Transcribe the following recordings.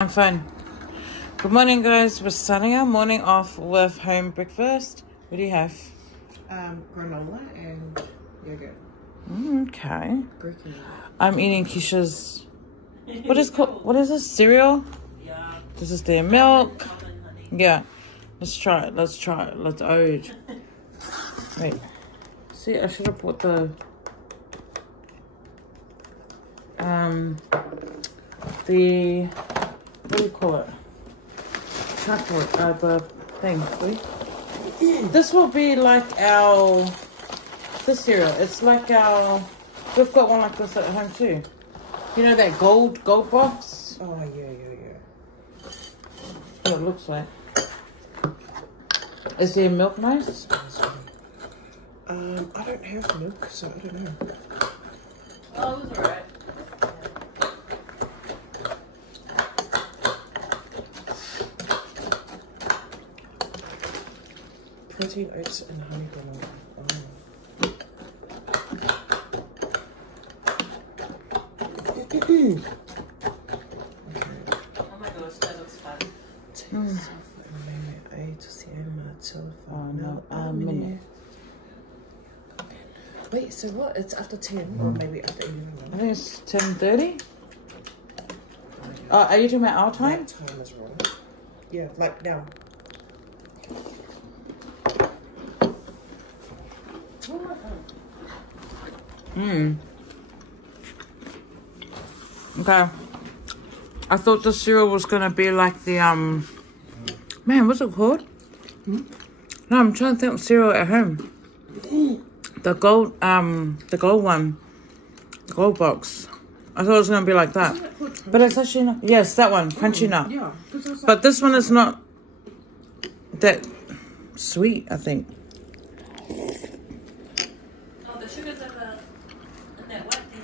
I'm fine. Good morning, guys. We're starting our morning off with home breakfast. What do you have? Granola and yogurt. Okay. Greek yogurt. I'm eating Keisha's. What is this? Cereal? Yeah. This is their milk. Yeah. Let's try it. Let's ode. Wait. See, I should have bought the what do you call it? Chalkboard, the thing. This will be like this cereal. It's like we've got one like this at home too. You know that gold box? Oh, yeah. What it looks like. Is there milk nice? I don't have milk, so I don't know. Oh, it was alright. Protein, oats, and honey granola. Okay. Oh my gosh, that looks fun. Oh no, Wait, so what? It's after 10 or maybe after 11? I think it's 10:30. Are you talking about our time? That time is wrong. Yeah, like now. Okay. I thought the cereal was gonna be like the man, what's it called? No, I'm trying to think of cereal at home. The gold one. The gold box. I thought it was gonna be like that. But it's actually not. Yes, that one, Crunchy Nut. Yeah. But this one is not that sweet, I think. Oh, the sugar's in that white thing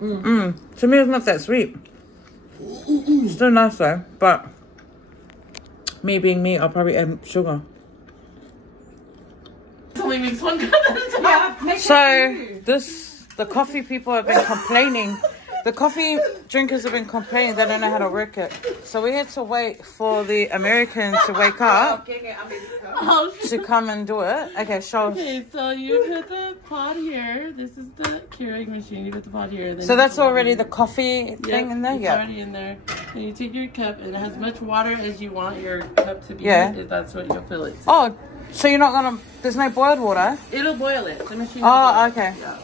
over there. To me, it's not that sweet. Still nice though, but me being me, I'll probably add sugar. It only makes one cup at a time. So the coffee people have been complaining. The coffee drinkers have been complaining they don't know how to work it. So we had to wait for the American to wake up to come and do it. Okay, show us. Okay, so you put the pot here. This is the Keurig machine. You put the pot here. Then So that's already the coffee thing in there? It's Yeah. already in there. And you take your cup and it has as much water as you want your cup to be. Yeah. That's what you'll fill it to. Oh, so you're not gonna, there's no boiled water? It'll boil it. The machine will boil Oh, it. okay. Yeah.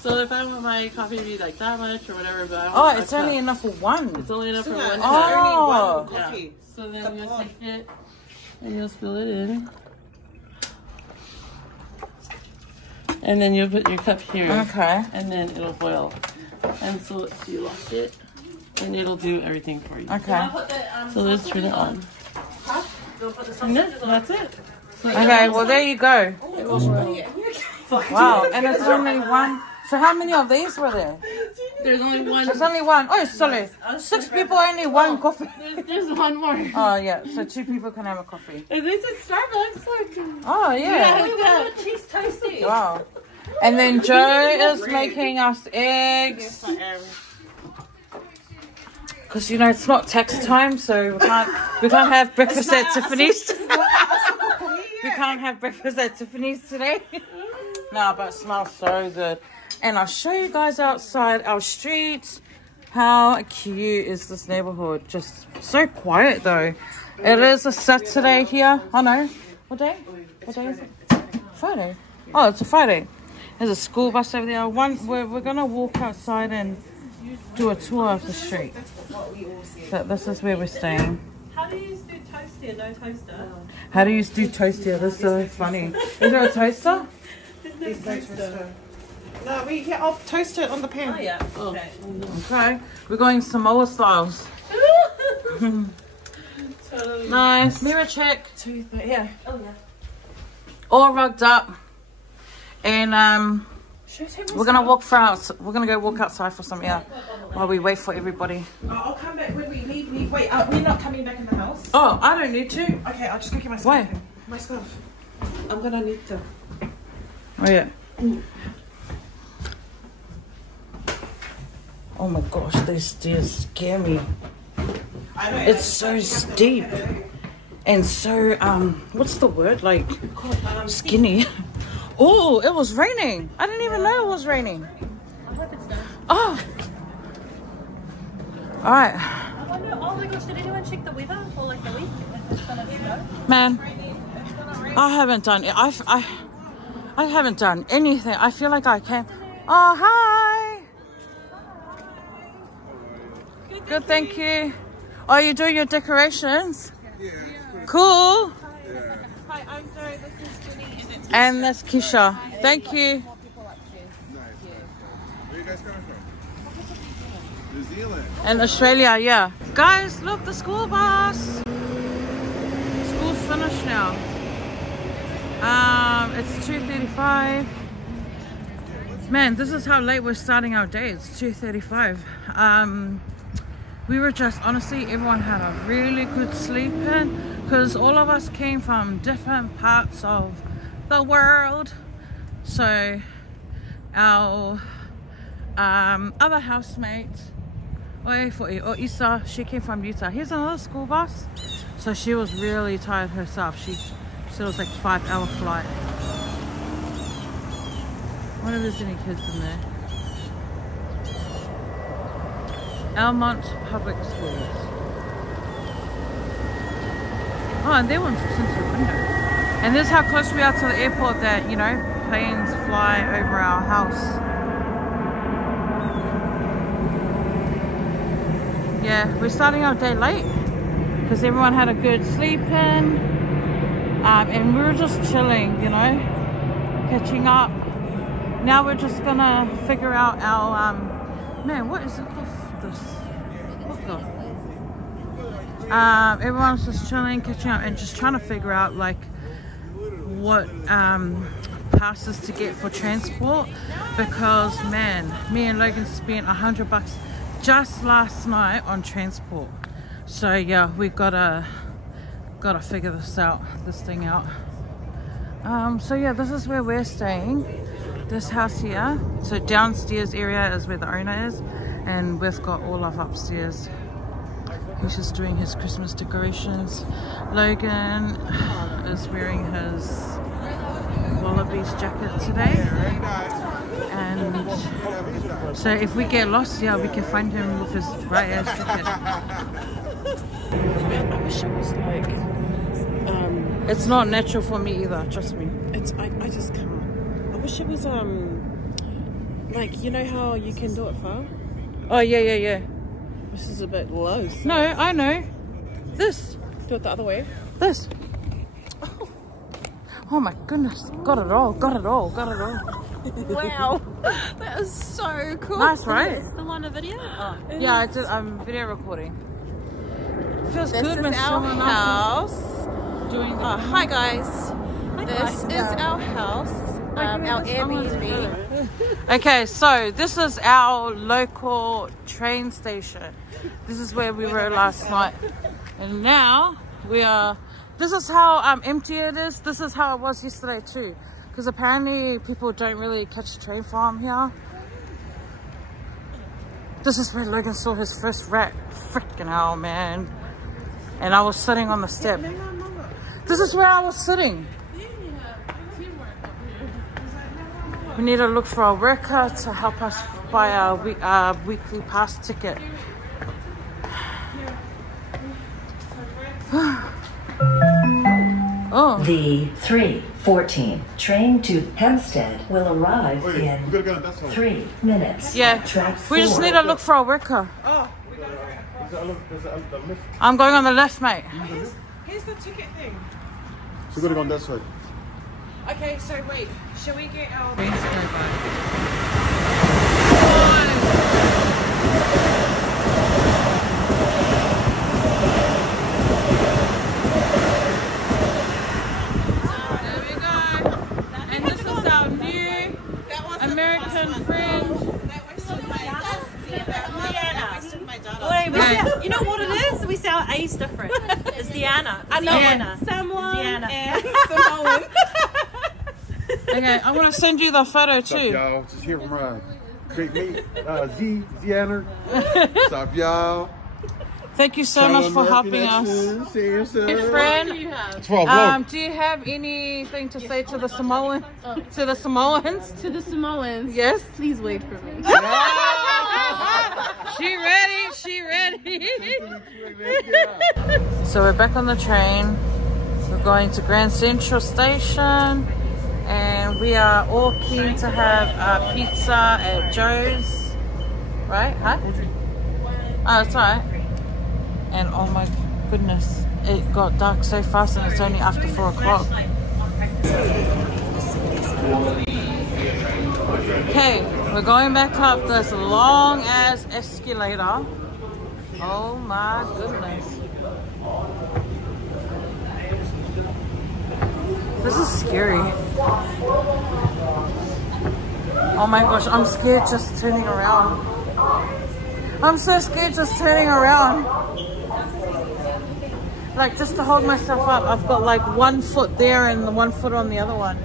So if I want my coffee to be like that much or whatever, but I Oh, want it's a only cup. enough for one. It's only enough for one cup. Oh. Yeah. Coffee. So then you'll take it and you'll spill it in. And then you'll put your cup here. Okay. And then it'll boil. And so you lock it and it'll do everything for you. Okay. So let's turn it on. And that's it. So Okay, well there you go. it will boil. Wow, and it's only one. So how many of these were there? There's only one. There's only one. Oh, sorry. 6 people, only one coffee. There's one more. Oh, yeah. So 2 people can have a coffee. At least it's Starbucks. Like, Oh, yeah. yeah. Cheese toasty. Wow. And then Joe is making us eggs. Because, you know, it's not tax time, so we can't have breakfast at Tiffany's. We can't have breakfast at Tiffany's today. No, but it smells so good. And I'll show you guys outside our street. How cute is this neighborhood? Just so quiet though. It is a Saturday here. Oh no. What day? What day is it? Friday. Oh, it's a Friday. There's a school bus over there. We're gonna walk outside and do a tour of the street. So this is where we're staying. How do you do toasty? No toaster. How do you do toaster? That's so funny. Is there a toaster? There's no toaster. No, I'll toast it on the pan. Oh yeah. Okay. Okay. We're going Samoa styles. Totally. Nice. Mirror check. Yeah. Oh yeah. All rugged up. And we're gonna walk we're gonna go walk outside for some air while we wait for everybody. I'll come back when we leave. Wait, we're not coming back in the house. Oh, I don't need to. Okay, I'll just go get my scarf. Why? then. My scarf. I'm gonna need to. Oh yeah. Oh my gosh, these stairs scare me. It's so steep and so what's the word, like skinny. Oh, it was raining. I didn't even know it was raining. I hope it's done. Oh, all right. I wonder, oh my gosh, did anyone check the weather for like the week? If it's gonna snow? Man, I haven't done it. I haven't done anything. I feel like I can. Oh, hi. Good, thank you. Oh, you doing your decorations? Yeah. Cool. Yeah. Hi, I'm Zoe. This is Jenny, and it's And that's Keisha. Thank you. Nice. Where you guys coming from? New Zealand. And Australia, yeah. Guys, look, the school bus. School's finished now. It's 2:35. Man, this is how late we're starting our day. It's 2:35. We were just, honestly, everyone had a really good sleep in because all of us came from different parts of the world. So our other housemate, or Isa, she came from Utah. Here's another school bus. So she was really tired herself. She said it was like a 5-hour flight. I wonder if there's any kids in there. Almont Public Schools. Oh, and there one's tinted window. And this is how close we are to the airport that, you know, planes fly over our house. Yeah, we're starting our day late because everyone had a good sleep in. And we were just chilling, you know, catching up. Now we're just gonna figure out our, man, what is it? Everyone's just chilling, catching up, and just trying to figure out like what passes to get for transport, because man, me and Logan spent $100 just last night on transport. So yeah, we gotta figure this thing out. So yeah, this is where we're staying, this house here. So downstairs area is where the owner is, and we've got all of upstairs. He's just doing his Christmas decorations. Logan is wearing his Wallabies jacket today. And so if we get lost, yeah, we can find him with his bright ass jacket. I wish it was like, It's not natural for me either, trust me. I just can't. I wish it was, like, you know how you can do it far? Oh, yeah. This is a bit low. So No, I know. This. do it the other way. This. Oh my goodness. Got it all. Wow, that is so cool. Nice, right? Is the one a video? Oh. Yeah, I did. I'm video recording. Feels This good is when our someone else house. is doing the Hi guys. This is our house. Our Airbnb. Okay, so this is our local train station. This is where we were last night. And now we are, this is how empty it is. This is how it was yesterday too. Because apparently people don't really catch the train from here. This is where Logan saw his first rat. Freaking hell, man. And I was sitting on the step. This is where I was sitting. We need to look for a worker to help us buy our weekly pass ticket. Oh. The 3:14 train to Hempstead will arrive in 3 minutes. Yeah, Track we just 4. need to look for a worker. Oh, I'm going on the left, mate. here's the ticket thing. So we're going to go on that side. Okay, so wait, shall we get our... There we go. And this is our new American friend. Wait, you know what it is? We say our A's different. It's Deanna. I know. Deanna. Someone Deanna. and Samoan. Okay, I want to send you the photo What's up, too. y'all? Just here from Great Meat. Z Anner. What's up, y'all? Thank you so much for helping us. Good friend, do you have anything to say to the Samoans? To the Samoans? To the Samoans. Yes. Please wait for me. She ready. She ready. So we're back on the train. We're going to Grand Central Station, and we are all keen to have pizza at Joe's. Right? Huh? Oh, it's alright. And oh my goodness, it got dark so fast, and it's only after 4 o'clock. Okay, we're going back up this long ass escalator. Oh my goodness. This is scary. Oh my gosh, I'm scared just turning around. I'm so scared just turning around. Like, just to hold myself up, I've got like 1 foot there and 1 foot on the other one.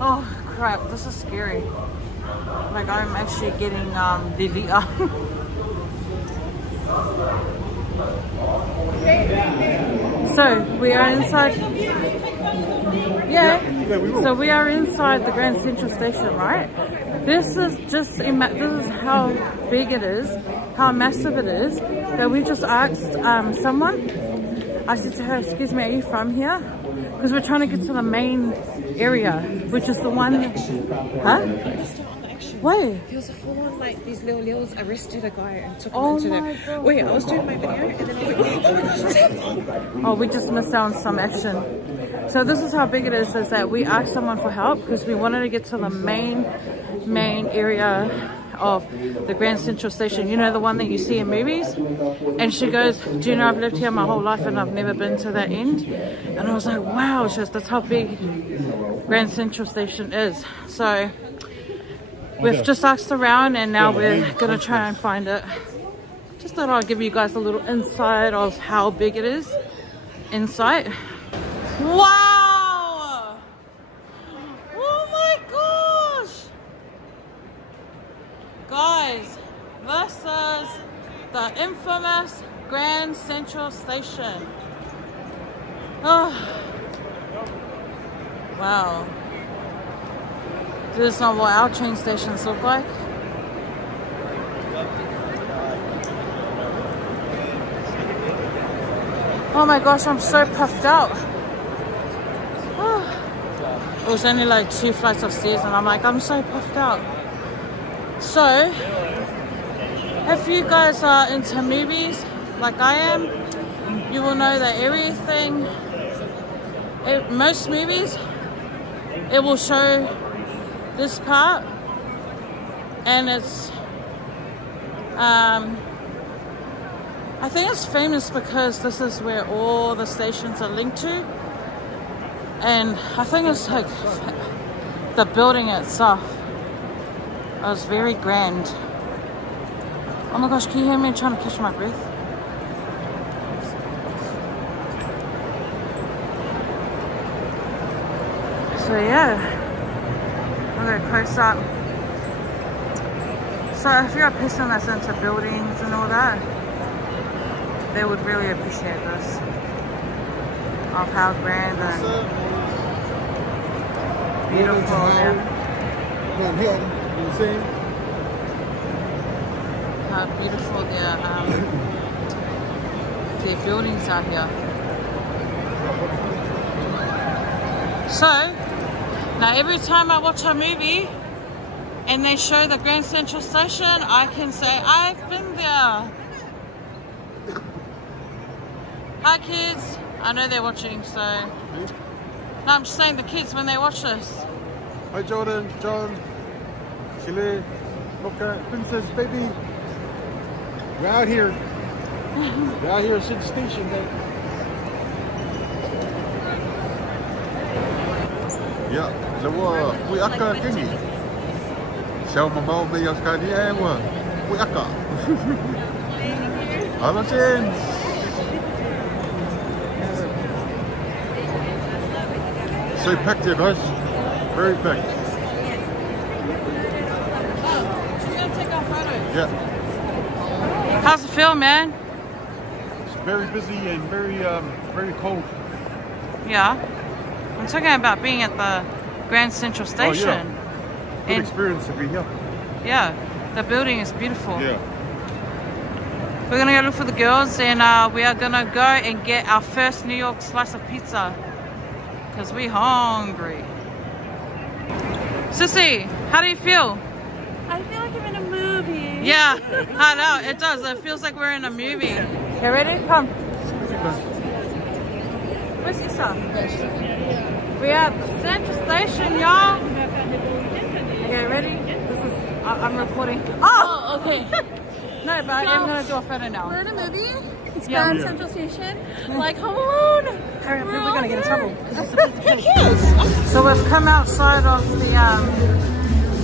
Oh crap, this is scary. Like, I'm actually getting delita. So we are inside. Yeah. So we are inside the Grand Central Station, right? This is just this is how big it is, how massive it is. That we just asked someone. I said to her, "Excuse me, are you from here?" Because we're trying to get to the main area, which is the one. Huh? Why? There was a full-on, like, these little arrested a guy and took him into the... Wait, I was doing my video and then I was like, oh, we just missed out on some action. So this is how big it is that we asked someone for help because we wanted to get to the main area of the Grand Central Station. You know, the one that you see in movies? And she goes, do you know, I've lived here my whole life and I've never been to that end. And I was like, wow, she goes, that's how big Grand Central Station is. So we've just asked around and now we're gonna try and find it. Just thought I'd give you guys a little insight of how big it is inside. Wow! Oh my gosh! Guys, this is the infamous Grand Central Station. Oh. Wow. This is not what our train stations look like. Oh my gosh, I'm so puffed out. It was only like 2 flights of stairs and I'm like, I'm so puffed out. So, if you guys are into movies like I am, you will know that most movies, it will show this part, and it's I think it's famous because this is where all the stations are linked to, and I think it's like the building itself. It was very grand. Oh my gosh, can you hear me? I'm trying to catch my breath. So yeah, I'm going to close up. So if you're a person that's into buildings and all that, they would really appreciate this, of how grand and beautiful how beautiful their buildings are here. So now every time I watch a movie and they show the Grand Central Station, I can say, I've been there. Hi kids. I know they're watching, so... No, I'm just saying the kids when they watch this. Hi Jordan, John, Chile, Mocha, Princess, baby. We're out here. We're out here at City Station, mate. Ja, lawa, we akka kingi. Show my mom me as kani ewa. We akka. Hamilton. So packed here, guys. Very packed. Oh, we're gonna take our photos. Yeah. How's it feel, man? very busy and very cold. Yeah. I'm talking about being at the Grand Central Station. Oh, yeah. Good experience to be here. Yeah, the building is beautiful. Yeah. We're gonna go look for the girls, and we are gonna go and get our first New York slice of pizza because we're hungry. Sissy, how do you feel? I feel like I'm in a movie. Yeah, I know, it does. It feels like we're in a movie. Okay, ready? Come. Where's your son? We're at the Central Station, y'all. Okay, ready? This is, I'm recording. Oh, okay. No, but I'm going to do a photo now. We're in a movie. It's Yeah. Grand Central Station. Like Home Alone. Hurry up, we're gonna get in trouble. Who cares? So we've come outside of the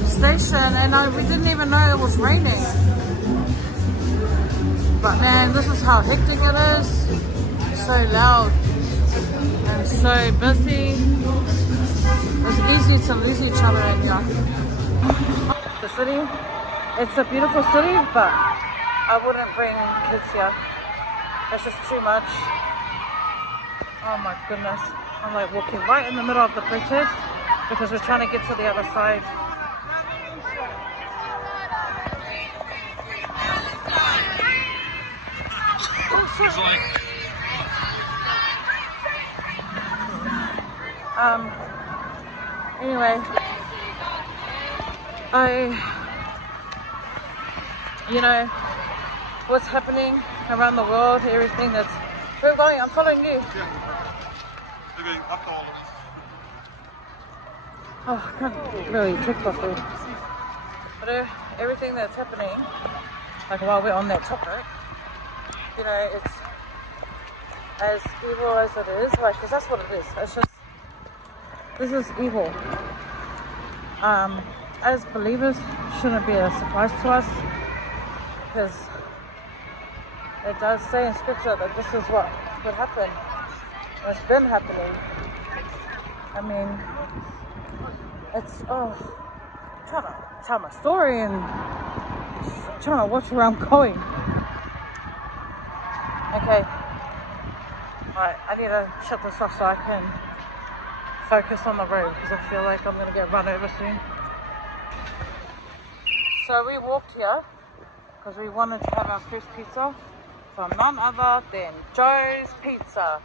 station, and we didn't even know it was raining. But man, this is how hectic it is. So loud and so busy. It's easy to lose each other in here. The city, it's a beautiful city, but I wouldn't bring kids here. It's just too much. Oh my goodness. I'm like walking right in the middle of the protest because we're trying to get to the other side. Anyway, you know, what's happening around the world, everything that's, where are we going? I'm following you. Oh, I can't really talk about that. But everything that's happening, like while we're on that topic, you know, it's as evil as it is, like, because that's what it is. It's just, this is evil. As believers, shouldn't be a surprise to us, because it does say in scripture that this is what would happen. It's been happening. I mean, it's, I'm trying to tell my story and trying to watch where I'm going. Okay. Alright, I need to shut this off so I can focus on the road because I feel like I'm going to get run over soon. So we walked here because we wanted to have our first pizza from none other than Joe's Pizza.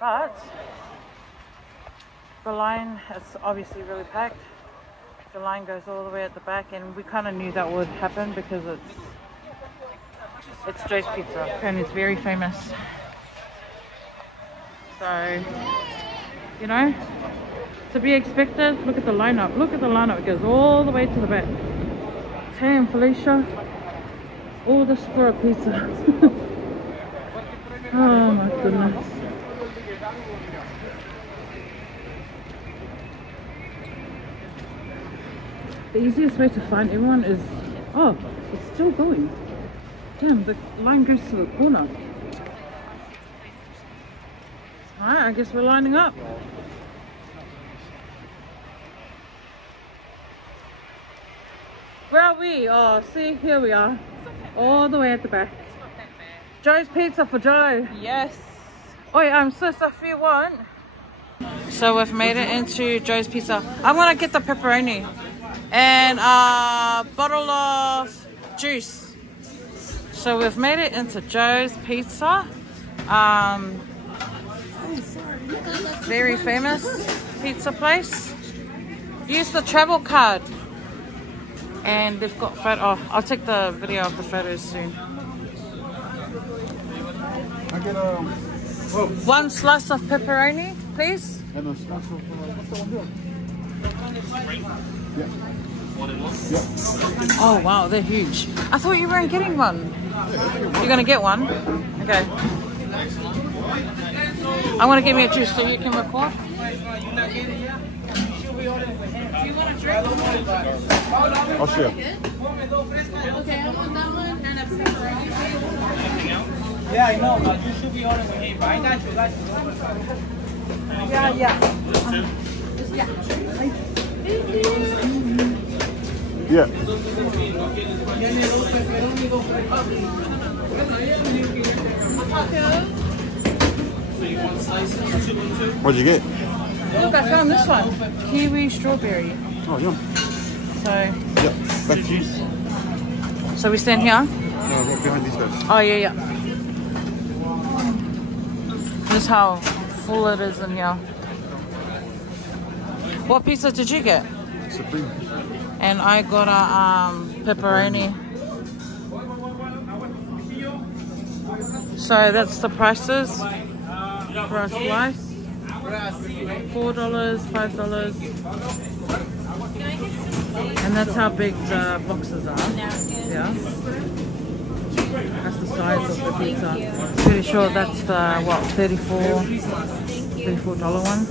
But the line is obviously really packed. The line goes all the way at the back, and we kind of knew that would happen because it's Joe's Pizza and it's very famous. So, you know, to be expected. Look at the lineup. Look at the lineup. It goes all the way to the back. Tay and Felicia, all this for a pizza. Oh my goodness. The easiest way to find everyone is, oh, it's still going. Damn, the line goes to the corner. Alright, I guess we're lining up. Where are we? Oh, see, here we are. All the way at the back. Joe's Pizza for Joe. Yes. Oi, sis, if you want. So we've made it into Joe's Pizza. I'm gonna get the pepperoni and a bottle of juice. So we've made it into Joe's Pizza. Very famous pizza place. Use the travel card. And they've got photo. Oh, I'll take the video of the photos soon. I get one slice of pepperoni, please. And a slice of what's the one there? Yeah. Oh wow, they're huge. I thought you weren't getting one. You're gonna get one? Okay. I want to give me a juice so you can record. I'll share. Okay, I want that one and a pepperoni. Yeah, I know, but you should be ordering with him. I got you, Yeah. What'd you get? Look, I found this one. Kiwi strawberry. Oh, yum. So, Yep, back to you. so we stand here. No, right behind these guys. Oh, yeah. This is how full it is in here. What pizza did you get? Supreme. And I got a pepperoni. So that's the prices for a slice. $4, $5. And that's how big the boxes are. Yeah. That's the size of the pizza. Pretty sure that's the, what, $34 one.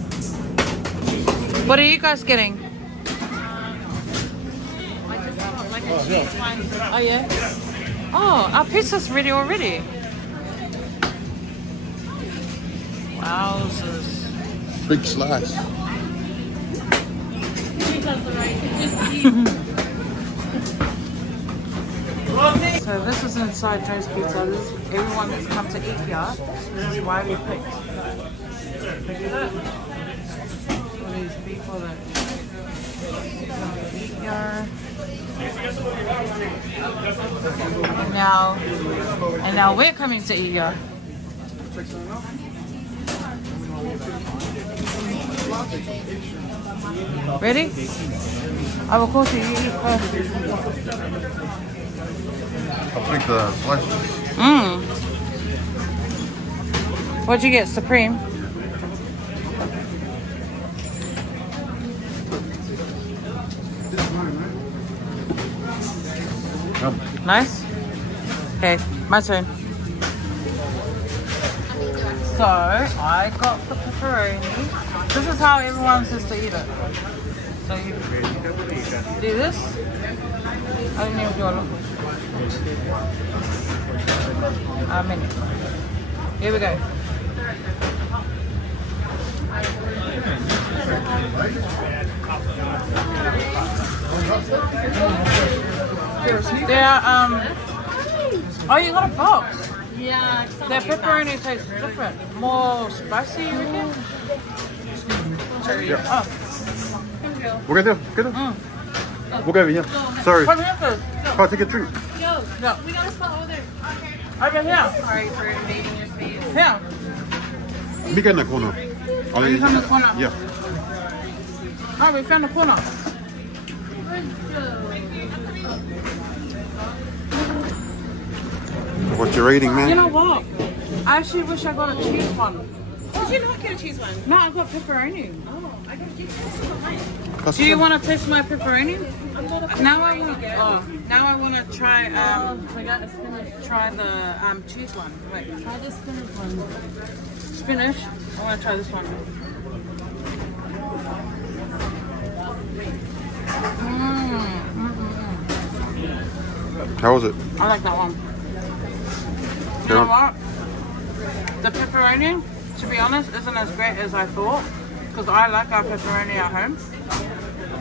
What are you guys getting? Oh, yeah? Oh, our pizza's ready already. Wowzers. Big slice. So this is inside Joe's Pizza. This is everyone that's come to eat here. This is why we picked it. All these people that come to eat here. And now we're coming to eat here. Ready? I will call to you. You eat first. I'll take the slices. What'd you get? Supreme? Yum. Nice? Okay, my turn. So, I got the pepperoni. This is how everyone says to eat it. So you do this. I don't even do it. Here we go. They're oh, you got a box. Yeah. Their pepperoni tastes different. More spicy, you reckon? Yeah. Oh. We'll get there. Get there. We'll go over here. Sorry. Come here first. I'll take a drink. Yo, No. we got a spot over there. Over here. Sorry for invading your space. Here. Me get in the corner. Oh, you found the corner? Yeah. Oh, we found the corner. What you rating, man? You know what? I actually wish I got a cheese one. Did you not get a cheese one? No, I got pepperoni. Oh, I got a cheese one. Do you want to taste my pepperoni? Now I want. Oh, now I want to try. I got a spinach. Try the cheese one. Wait, Try the spinach one. spinach. I want to try this one. How was it? I like that one. You know what? The pepperoni, to be honest, isn't as great as I thought, because I like our pepperoni at home.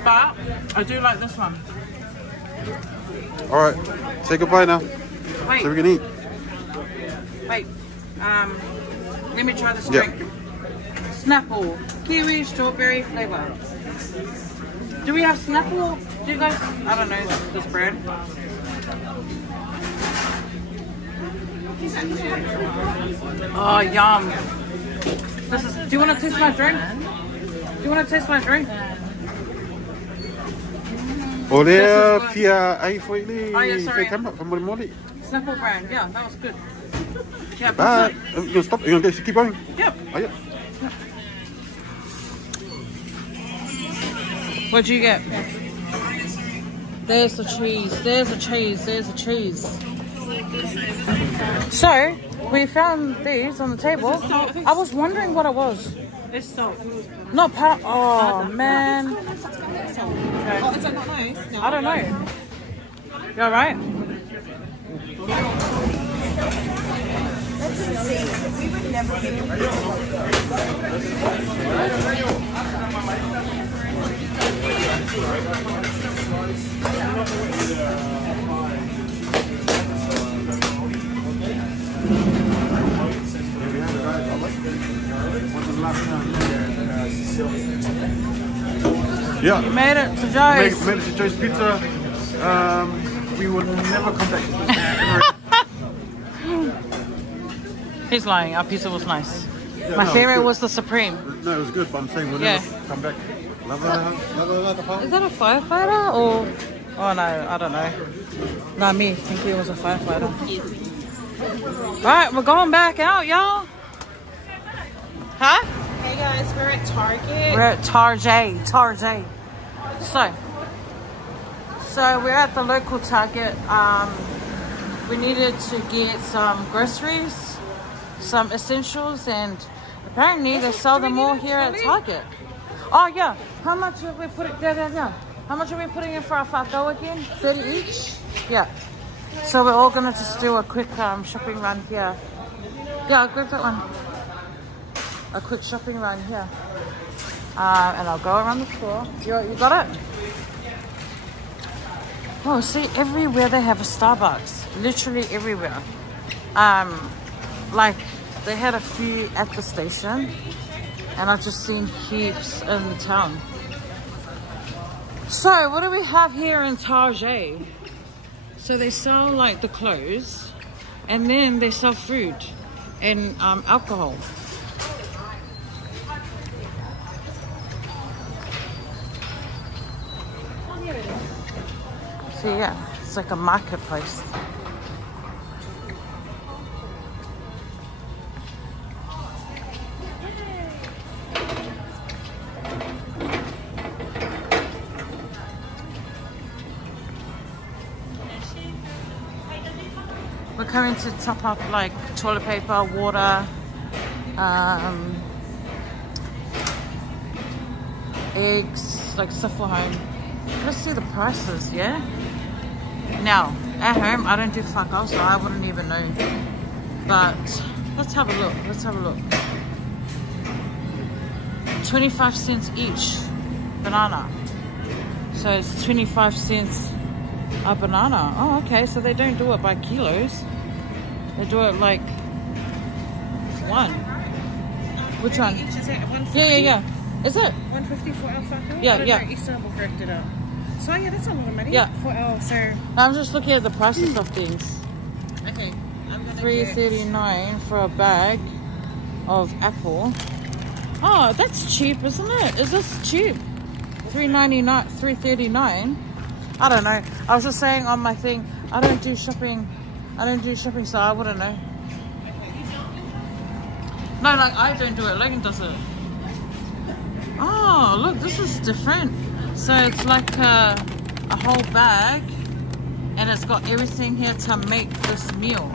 But I do like this one. All right. Say goodbye now. Wait, So we can eat. wait. Let me try this drink. Snapple, kiwi strawberry flavor. Do we have Snapple? Do you guys? I don't know this brand. Oh, yum. This is. Do you want to taste my drink? Do you want to taste my drink? Olha, Fia, aí foi ele. Oh, yeah, sorry. Foi mole. Snapple brand. Yeah, that was good. Yeah, Bye. but You gonna stop? You gonna keep going? yep. Oh, yeah. What'd you get? There's the cheese. There's the cheese. There's the cheese. So, we found these on the table. I was wondering what it was. It's salt. Not part. Oh, man. Oh, is that not nice? No. I don't know. You alright? Yeah. You made it to Joe's. Made it to Joe's Pizza. We will never come back to this. He's lying. Our pizza was nice. Yeah, My no, favorite it was the Supreme. No, it was good, but I'm saying we'll never come back. Is that a firefighter or? Oh no, I don't know. No, me thinking it was a firefighter. Alright, we're going back out, y'all. Huh? Hey guys, we're at Target. We're at Target. So we're at the local Target. We needed to get some groceries, some essentials, and apparently they sell them all here at Target. Oh yeah, how much are we putting? Yeah. How much are we putting in for our whakao again? 30 each? Yeah. So we're all gonna just do a quick shopping run here. Yeah, I'll grab that one. A quick shopping run here. And I'll go around the store. You got it? Oh, see, everywhere they have a Starbucks. Literally everywhere. Like, they had a few at the station. And I've just seen heaps in the town. So, what do we have here in Target? So they sell like the clothes. And then they sell food and alcohol. So yeah, it's like a marketplace. We're coming to top up like toilet paper, water, eggs, like stuff for home. Let's see the prices, yeah? Now, at home, I don't do whakao, so I wouldn't even know. But let's have a look. 25 cents each banana. So it's 25 cents a banana. Oh, okay. So they don't do it by kilos. They do it like one. Which one? Yeah. Is it? 150 for our whakao? Yeah. Istanbul correct it up. So yeah, that's a lot of money. Yeah. For our, so. I'm just looking at the prices of things. Okay. I'm gonna $3.39 for a bag of apple. Oh, that's cheap, isn't it? Is this cheap? $3.99, $3.39. I don't know. I was just saying on my thing, I don't do shopping, so I wouldn't know. No, like I don't do it. Logan does it. Oh, look, this is different. So it's like a whole bag, and it's got everything here to make this meal.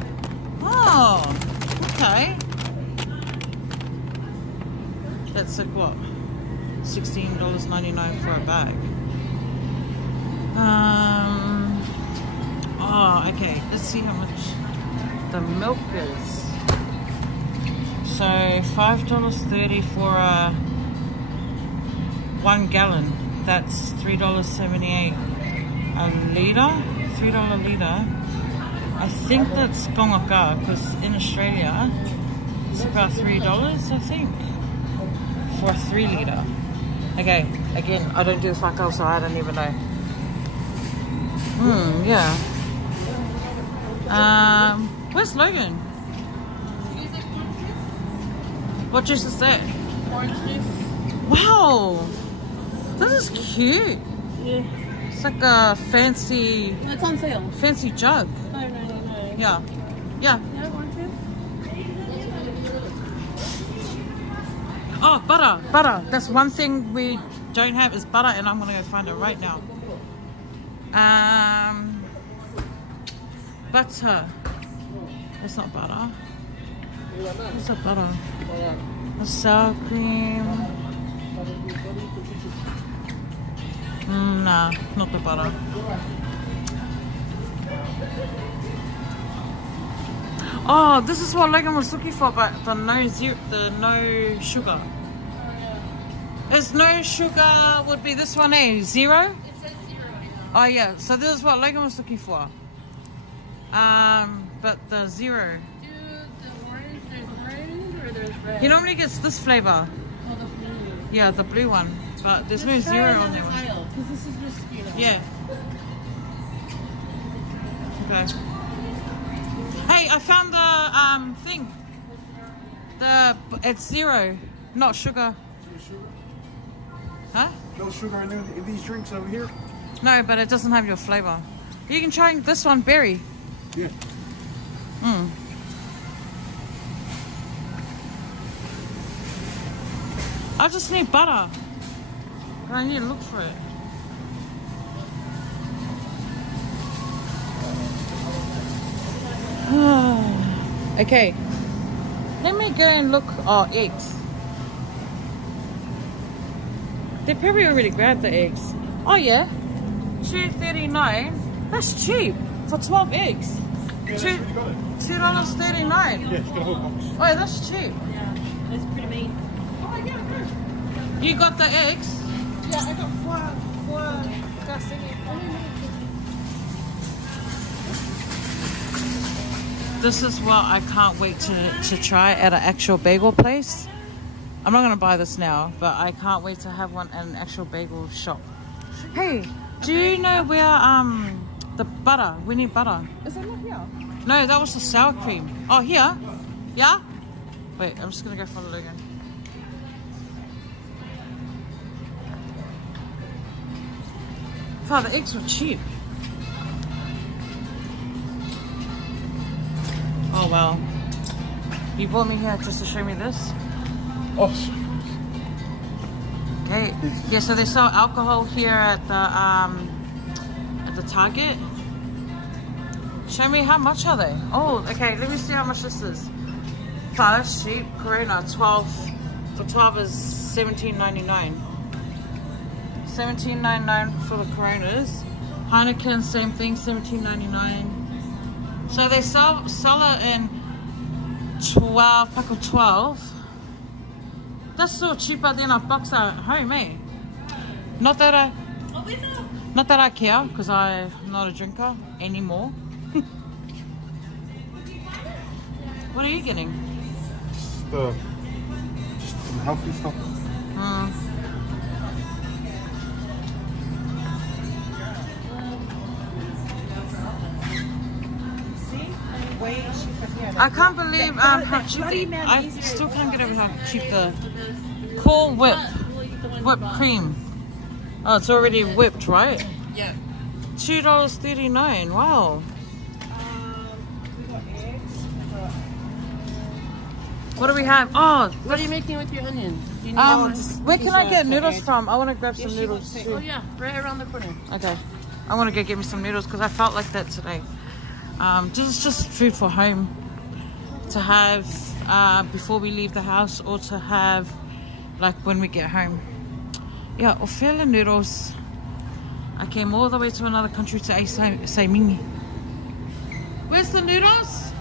Oh, okay. That's like what? $16.99 for a bag. Oh, okay. Let's see how much the milk is. So $5.30 for a 1 gallon. That's $3.78 a litre. $3 litre. I think that's gongaka because in Australia it's about $3, I think, for a 3 litre. Okay, again, I don't do whakao, so I don't even know. Yeah. Where's Logan? What juice is that? Orange juice. Wow! This is cute. Yeah. It's like a fancy... It's on sale. Fancy jug. $5.99. Yeah. Yeah, want to? Oh, butter. That's one thing we don't have is butter, and I'm gonna go find it right now. Butter. That's not butter. What's that butter? The sour cream. Nah, not the butter. Oh, this is what Logan was looking for, but the no sugar. There's no sugar would be this one, eh? 0? It says 0. Oh yeah, so this is what Logan was looking for. But the 0. Do the orange, there's orange or there's red? He normally gets this flavor. Oh, the blue. Yeah, the blue one. But there's no zero on there. Because this is risky. Yeah. Okay. Hey, I found the thing. It's zero, not sugar. No sugar? Huh? No sugar in these drinks over here? No, but it doesn't have your flavor. You can try this one, berry. Yeah. I just need butter. But I need to look for it. Okay. Let me go and look. Oh, eggs. They probably already grabbed the eggs. Oh yeah. $2.39. That's cheap for 12 eggs. $2.39. Yeah, it's got a whole box. Oh, yeah, that's cheap. Yeah, it's pretty mean. You got the eggs? Yeah, I got four Garcinia. This is what I can't wait to try at an actual bagel place. I'm not going to buy this now, but I can't wait to have one at an actual bagel shop. Hey, do you know where the butter? We need butter. Is it not here? No, that was the sour cream. Oh, here? Yeah? Wait, I'm just going to go follow Logan. Oh, the eggs were cheap. Oh, well. You brought me here just to show me this? Oh, Okay. Yeah, so they sell alcohol here at the Target. Show me how much are they? Oh, okay. Let me see how much this is. That's cheap. Corona 12 for 12 is $17.99. $17.99 for the Coronas. Heineken, same thing, $17.99. So they sell it in 12 pack of 12. That's still cheaper than a box at home, eh? Not that I care, because I'm not a drinker anymore. What are you getting? just some healthy stuff. I can't believe how cheap I still can't get over how cheap the Cool whipped cream. Oh, it's already whipped, right? Yeah. $2.39. Wow. We got eggs. What do we have? Oh, What are you making with your onions? Do you need where can I get noodles from? I want to grab some noodles Oh too. yeah, right around the corner. Okay. I want to go get me some noodles because I felt like that today. Just food for home to have before we leave the house, or to have like when we get home. Yeah, Ofela noodles. I came all the way to another country to say Mimi. Where's the noodles?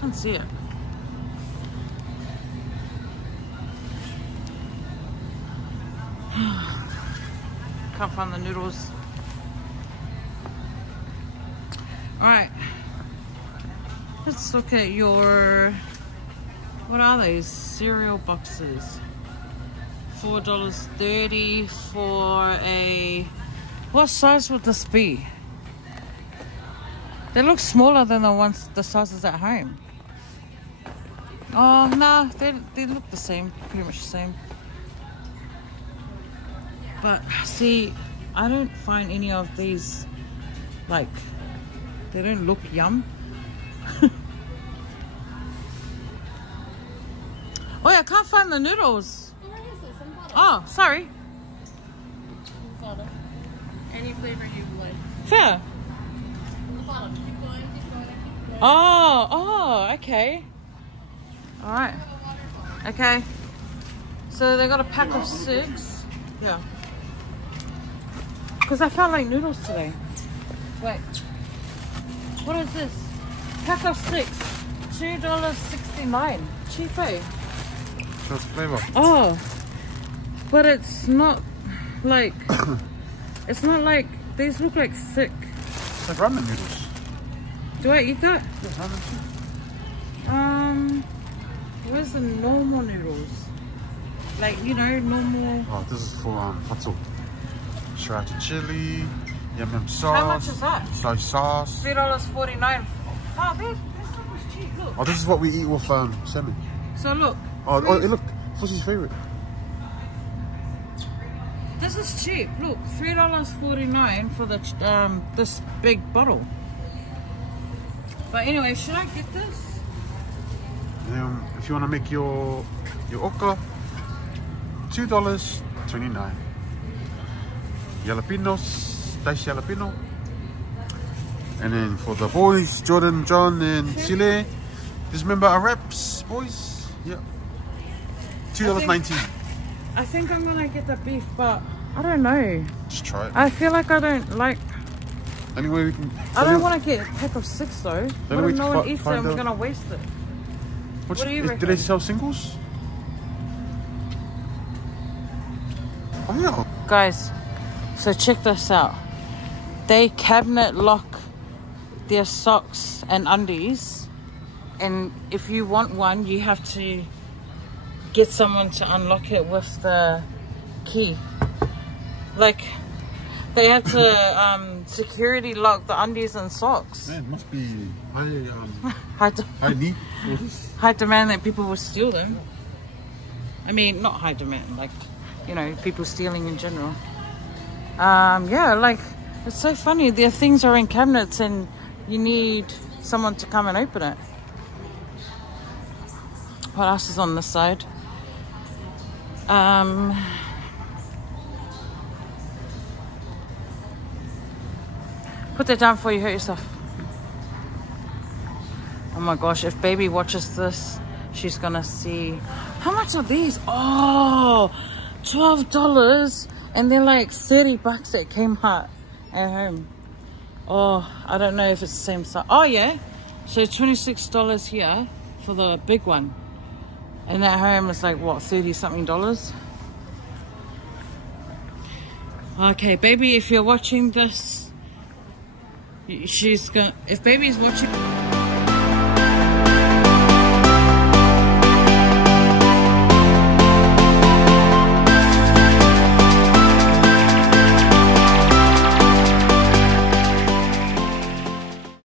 Can't see it. Can't find the noodles. Alright. Let's look at your... What are these? Cereal boxes. $4.30 for a... What size would this be? They look smaller than the sizes at home. Oh, no, they look the same. Pretty much the same. But, see, I don't find any of these, like, they don't look yum. Oh, yeah, I can't find the noodles. Oh, sorry. Any flavor you like. Fair. Oh, okay. All right. Okay. So they got a pack of 6. Yeah. Because I felt like noodles today. Wait. What is this? Pack of 6. $2.69. Cheap, eh? That's flavor. Oh. But it's not like... it's not like... These look like thick. It's like ramen noodles. Do I eat that? Yes, ramen too. Where's the normal noodles? Like, you know, normal. Oh, this is for hot sriracha chili, yum yum sauce. How much is that? Soy sauce. $3.49. Oh, this stuff was cheap. Look. Oh, this is what we eat with salmon. So look. Oh, look, Fussy's favorite. This is cheap. Look, $3.49 for the this big bottle. But anyway, should I get this? If you want to make your oka, $2.29. Jalapenos, diced jalapeno. And then for the boys, Jordan, John, and Chile, just remember our wraps, boys. Yeah. $2.19. I think I'm gonna get the beef, but I don't know. Just try it. I feel like I don't like. Anyway, we can. I don't want to get a pack of 6 though. What if no one eats it and we're gonna waste it? What do you reckon? Do they sell singles? Oh yeah. Guys, so check this out. They cabinet lock their socks and undies, and if you want one, you have to get someone to unlock it with the key. Like, they have to security lock the undies and socks. Man, it must be high need. high demand that people will steal them. I mean, not high demand, like, you know, people stealing in general. Yeah, like, it's so funny. Their things are in cabinets and you need someone to come and open it. What else is on this side? Put that down before you hurt yourself. Oh my gosh, if baby watches this, she's gonna see. How much are these? Oh, $12. And they're like 30 bucks at Kmart at home. Oh, I don't know if it's the same size. Oh yeah, so $26 here for the big one. And at home it's like, what, 30 something dollars? Okay, baby, if you're watching this, she's gonna, if baby's watching